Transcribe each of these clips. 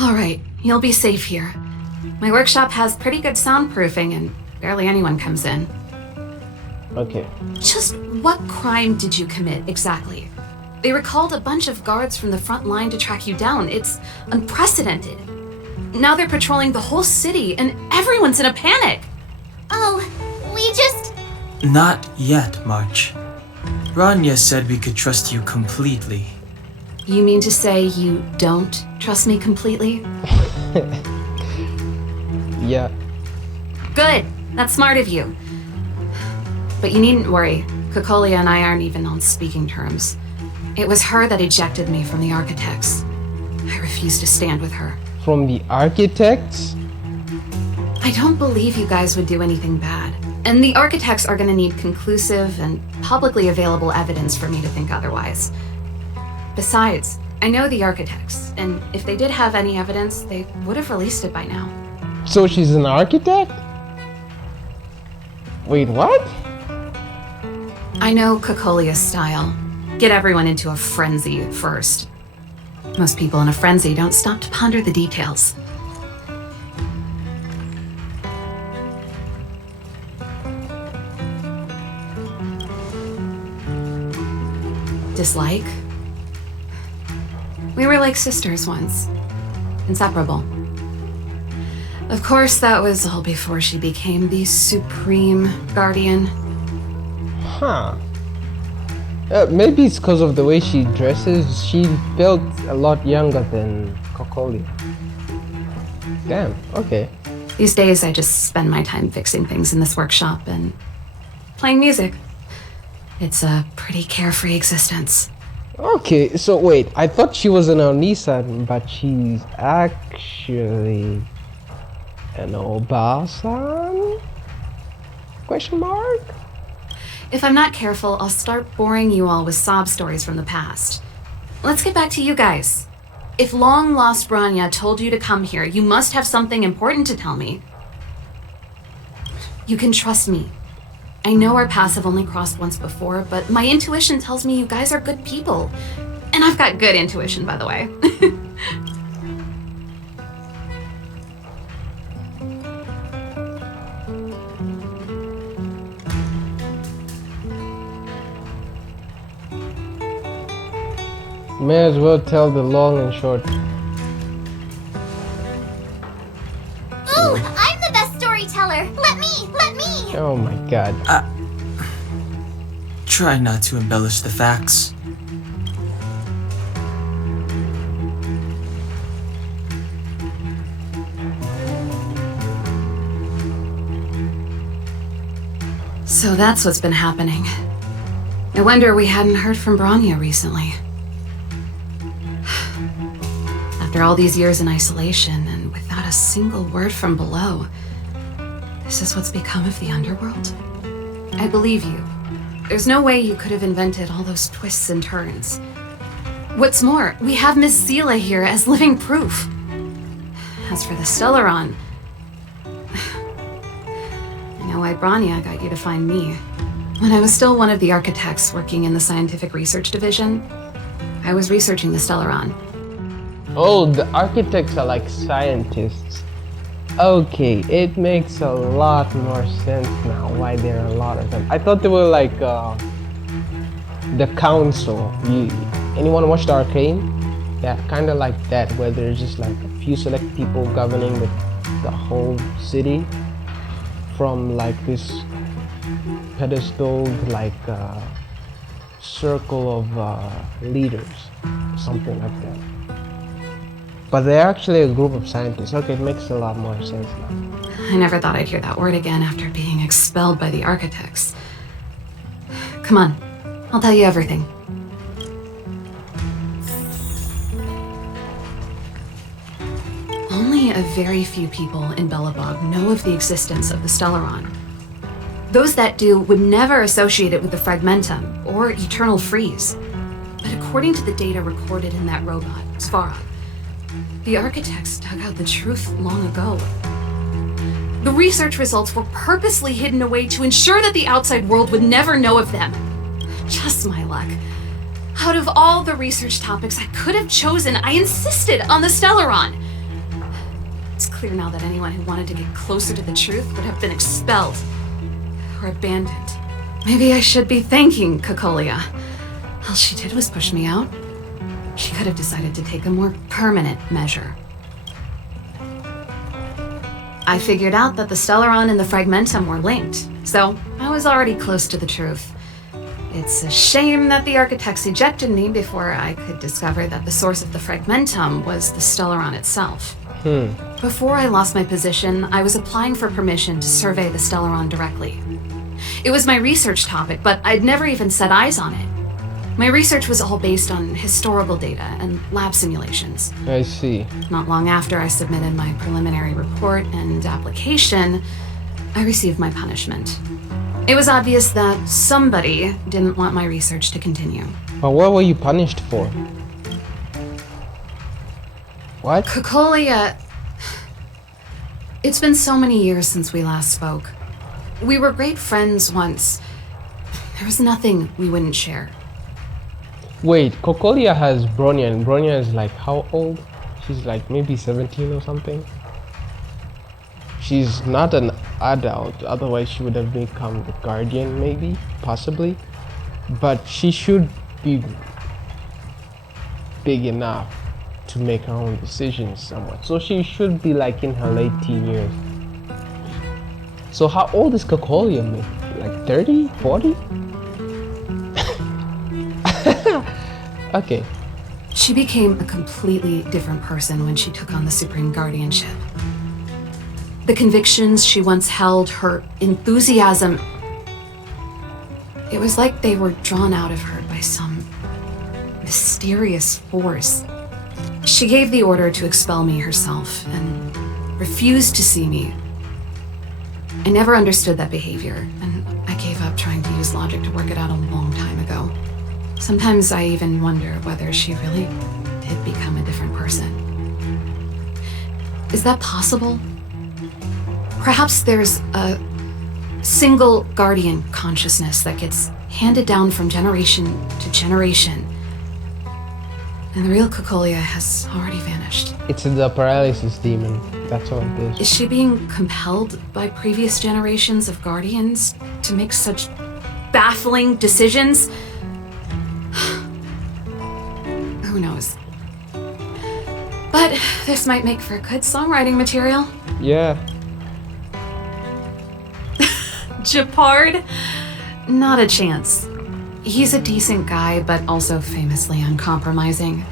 Alright, you'll be safe here. My workshop has pretty good soundproofing and barely anyone comes in. Okay. Just what crime did you commit, exactly? They recalled a bunch of guards from the front line to track you down. It's unprecedented. Now they're patrolling the whole city and everyone's in a panic. Oh, we just... Not yet, March. Rania said we could trust you completely. You mean to say you don't trust me completely? Yeah. Good. That's smart of you. But you needn't worry. Kokolia and I aren't even on speaking terms. It was her that ejected me from the Architects. I refuse to stand with her. From the Architects? I don't believe you guys would do anything bad. And the Architects are gonna need conclusive and publicly available evidence for me to think otherwise. Besides, I know the Architects, and if they did have any evidence, they would have released it by now. So she's an architect? Wait, what? I know Kokolia's style. Get everyone into a frenzy first. Most people in a frenzy don't stop to ponder the details. Dislike? We were like sisters once. Inseparable. Of course, that was all before she became the Supreme Guardian. Huh. Maybe it's because of the way she dresses. She felt a lot younger than Kokolia. Damn, okay. These days, I just spend my time fixing things in this workshop and playing music. It's a pretty carefree existence. Okay, so wait, I thought she was an Onisan, but she's actually an Obasan? Question mark? If I'm not careful, I'll start boring you all with sob stories from the past. Let's get back to you guys. If long-lost Branya told you to come here, you must have something important to tell me. You can trust me. I know our paths have only crossed once before, but my intuition tells me you guys are good people. And I've got good intuition, by the way. May as well tell the long and short. Ooh, I'm the best storyteller! Let me! Oh my god. Try not to embellish the facts. So that's what's been happening. No wonder we hadn't heard from Branya recently. After all these years in isolation and without a single word from below, this is what's become of the underworld? I believe you. There's no way you could have invented all those twists and turns. What's more, we have Miss Sela here as living proof. As for the Stellaron, I know why Branya got you to find me. When I was still one of the architects working in the scientific research division, I was researching the Stellaron. Oh, the architects are like scientists. Okay, it makes a lot more sense now why there are a lot of them. I thought they were like the council. Anyone watch the Arcane? Yeah, kind of like that, where there's just like a few select people governing the whole city from like this pedestaled like circle of leaders, something like that. But they're actually a group of scientists. Okay, it makes a lot more sense now. I never thought I'd hear that word again after being expelled by the architects. Come on, I'll tell you everything. Only a very few people in Belobog know of the existence of the Stellaron. Those that do would never associate it with the Fragmentum or Eternal Freeze. But according to the data recorded in that robot, Svarog, the architects dug out the truth long ago. The research results were purposely hidden away to ensure that the outside world would never know of them. Just my luck. Out of all the research topics I could have chosen, I insisted on the Stellaron. clear now that anyone who wanted to get closer to the truth would have been expelled or abandoned. Maybe I should be thanking Cocolia. All she did was push me out. She could have decided to take a more permanent measure. I figured out that the Stellaron and the Fragmentum were linked, so I was already close to the truth. It's a shame that the architects ejected me before I could discover that the source of the Fragmentum was the Stellaron itself. Before I lost my position, I was applying for permission to survey the Stellaron directly. It was my research topic, but I'd never even set eyes on it. My research was all based on historical data and lab simulations. I see. Not long after I submitted my preliminary report and application, I received my punishment. It was obvious that somebody didn't want my research to continue. But what were you punished for? What? Cocolia... It's been so many years since we last spoke. We were great friends once. There was nothing we wouldn't share. Wait, Cocolia has Bronya, and Bronya is like how old? She's like maybe 17 or something. She's not an adult, otherwise she would have become the guardian, maybe, possibly. But she should be big enough to make her own decisions somewhat. So she should be like in her late teen years. So how old is Cocolia, maybe? Like 30? 40? Okay. She became a completely different person when she took on the Supreme Guardianship. The convictions she once held, her enthusiasm, it was like they were drawn out of her by some mysterious force. She gave the order to expel me herself and refused to see me. I never understood that behavior, and I gave up trying to use logic to work it out a long time ago. Sometimes I even wonder whether she really did become a different person. Is that possible? Perhaps there's a single guardian consciousness that gets handed down from generation to generation, and the real Cocolia has already vanished. It's the paralysis demon. That's all it is. Is she being compelled by previous generations of guardians to make such baffling decisions? Who knows? But this might make for good songwriting material. Yeah. Japard? Not a chance. He's a decent guy, but also famously uncompromising.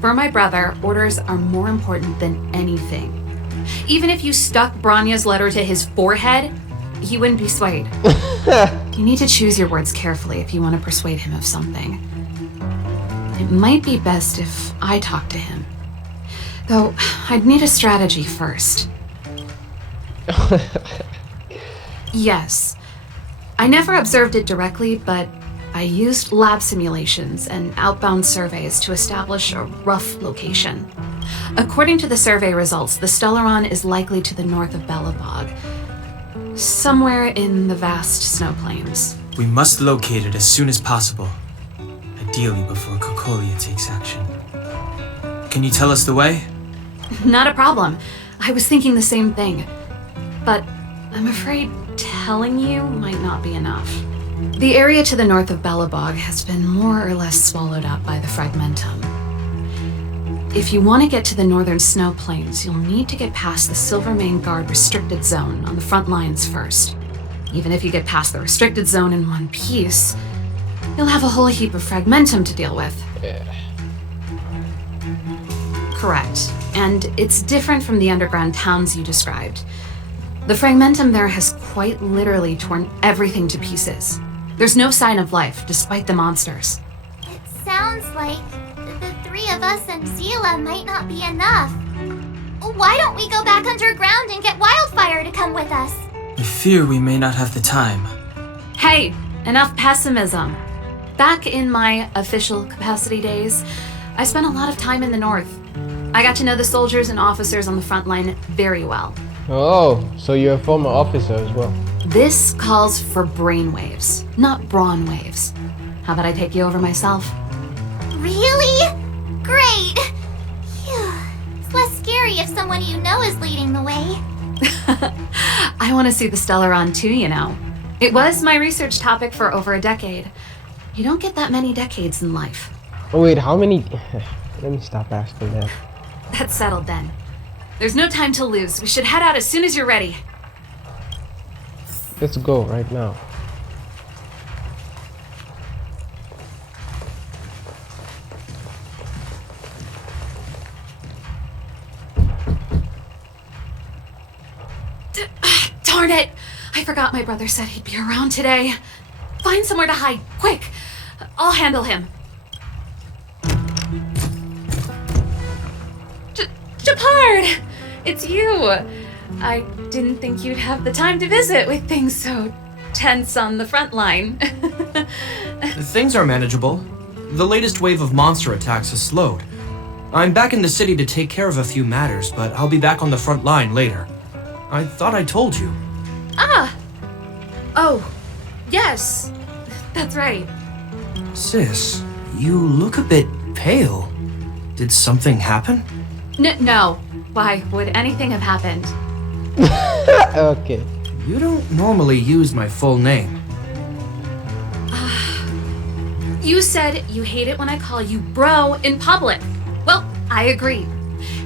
For my brother, orders are more important than anything. Even if you stuck Bronya's letter to his forehead, he wouldn't be swayed. You need to choose your words carefully if you want to persuade him of something. It might be best if I talk to him. Though, I'd need a strategy first. Yes. I never observed it directly, but I used lab simulations and outbound surveys to establish a rough location. According to the survey results, the Stellaron is likely to the north of Belobog, somewhere in the vast snow plains. We must locate it as soon as possible. Ideally before Cocolia takes action. Can you tell us the way? Not a problem. I was thinking the same thing. But I'm afraid telling you might not be enough. The area to the north of Belobog has been more or less swallowed up by the Fragmentum. If you want to get to the northern snow plains, you'll need to get past the Silvermane Guard restricted zone on the front lines first. Even if you get past the restricted zone in one piece, you'll have a whole heap of Fragmentum to deal with. Yeah. Correct. And it's different from the underground towns you described. The Fragmentum there has quite literally torn everything to pieces. There's no sign of life, despite the monsters. It sounds like the three of us and Zila might not be enough. Why don't we go back underground and get Wildfire to come with us? I fear we may not have the time. Hey, enough pessimism. Back in my official capacity days, I spent a lot of time in the north. I got to know the soldiers and officers on the front line very well. Oh, so you're a former officer as well. This calls for brainwaves, not brawn waves. How about I take you over myself? Really? Great! Phew. It's less scary if someone you know is leading the way. I want to see the Stellaron too, you know. It was my research topic for over a decade. You don't get that many decades in life. Oh wait, how many? Let me stop asking that. That's settled then. There's no time to lose. We should head out as soon as you're ready. Let's go right now. Darn it! I forgot my brother said he'd be around today. Find somewhere to hide, quick! I'll handle him. Japard! It's you! I didn't think you'd have the time to visit with things so tense on the front line. Things are manageable. The latest wave of monster attacks has slowed. I'm back in the city to take care of a few matters, but I'll be back on the front line later. I thought I told you. Ah! Oh, yes. That's right. Sis, you look a bit pale. Did something happen? No. Why would anything have happened? Okay. You don't normally use my full name. You said you hate it when I call you bro in public. Well, I agree.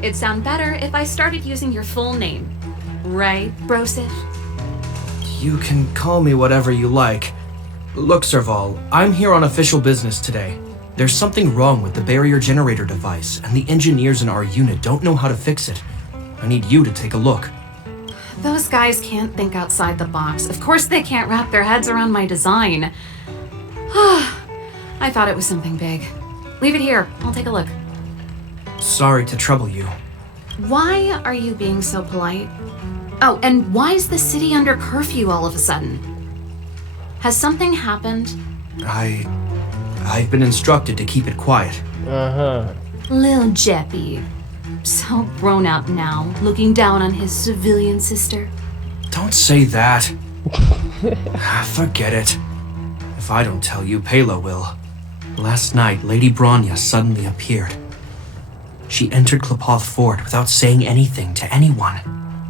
It'd sound better if I started using your full name. Right, Brosif? You can call me whatever you like. Look, Serval, I'm here on official business today. There's something wrong with the barrier generator device, and the engineers in our unit don't know how to fix it. I need you to take a look. Those guys can't think outside the box. Of course they can't wrap their heads around my design. I thought it was something big. Leave it here. I'll take a look. Sorry to trouble you. Why are you being so polite? Oh, and why is the city under curfew all of a sudden? Has something happened? I've been instructed to keep it quiet. Lil Jeppy. So grown up now, looking down on his civilian sister. Don't say that. Forget it. If I don't tell you, Pela will. Last night, Lady Bronya suddenly appeared. She entered Klapoth Fort without saying anything to anyone.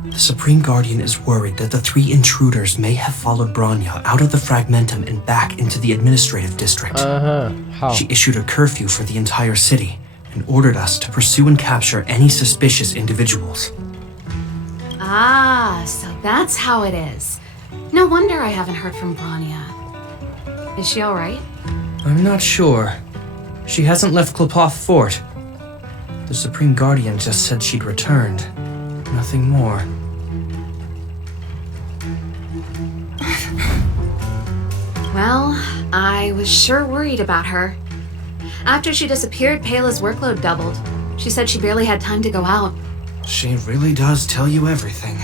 The Supreme Guardian is worried that the 3 intruders may have followed Bronya out of the Fragmentum and back into the administrative district. How? She issued a curfew for the entire city and ordered us to pursue and capture any suspicious individuals. Ah, so that's how it is. No wonder I haven't heard from Bronya. Is she alright? I'm not sure. She hasn't left Klapoth Fort. The Supreme Guardian just said she'd returned. Nothing more. Well, I was sure worried about her. After she disappeared, Pela's workload doubled. She said she barely had time to go out. She really does tell you everything.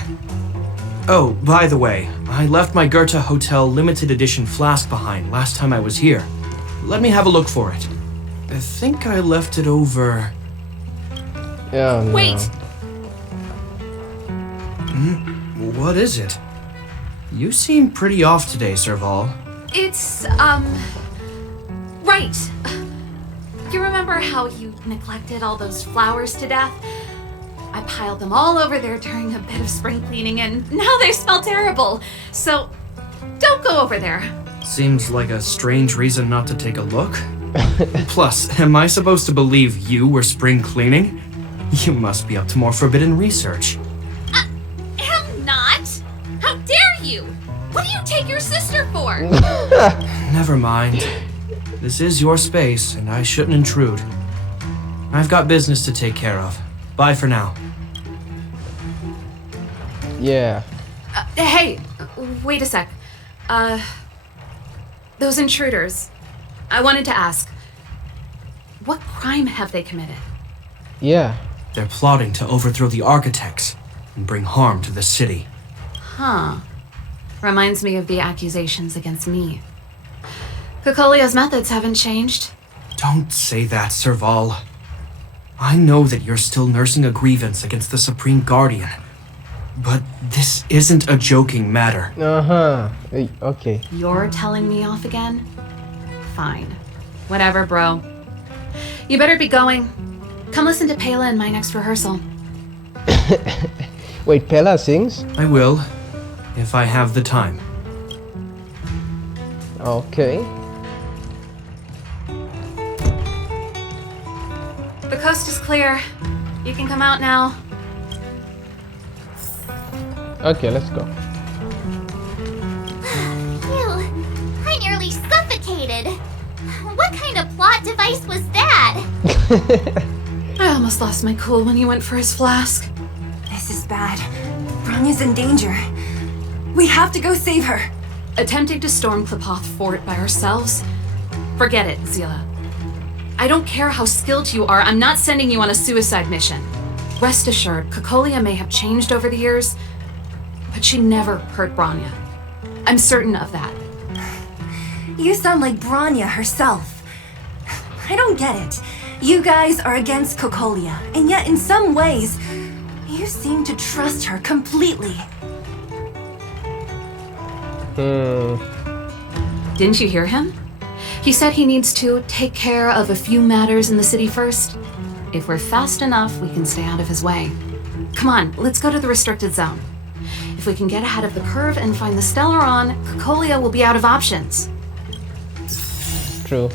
Oh, by the way, I left my Goethe Hotel limited edition flask behind last time I was here. Let me have a look for it. I think I left it over... Oh, no. Wait! What is it? You seem pretty off today, Serval. It's, right. You remember how you neglected all those flowers to death? I piled them all over there during a bit of spring cleaning, and now they smell terrible. So, don't go over there. Seems like a strange reason not to take a look. Plus, am I supposed to believe you were spring cleaning? You must be up to more forbidden research. Am not. How dare you? What do you take your sister for? Never mind. This is your space, and I shouldn't intrude. I've got business to take care of. Bye for now. Yeah. Hey, wait a sec. Those intruders. I wanted to ask, what crime have they committed? Yeah. They're plotting to overthrow the architects and bring harm to the city. Huh. Reminds me of the accusations against me. Kokolio's methods haven't changed. Don't say that, Serval. I know that you're still nursing a grievance against the Supreme Guardian. But this isn't a joking matter. Okay. You're telling me off again? Fine. Whatever, bro. You better be going. Come listen to Pela in my next rehearsal. Wait, Pela sings? I will, if I have the time. Okay. The coast is clear. You can come out now. Okay, let's go. Phew, I nearly suffocated. What kind of plot device was that? I almost lost my cool when he went for his flask. This is bad. Bronya's in danger. We have to go save her. Attempting to storm Klipoth Fort by ourselves? Forget it, Zila. I don't care how skilled you are, I'm not sending you on a suicide mission. Rest assured, Cocolia may have changed over the years, but she never hurt Bronya. I'm certain of that. You sound like Bronya herself. I don't get it. You guys are against Cocolia, and yet in some ways, you seem to trust her completely. Didn't you hear him? He said he needs to take care of a few matters in the city first. If we're fast enough, we can stay out of his way. Come on, let's go to the restricted zone. If we can get ahead of the curve and find the Stellaron, Cocolia will be out of options. True.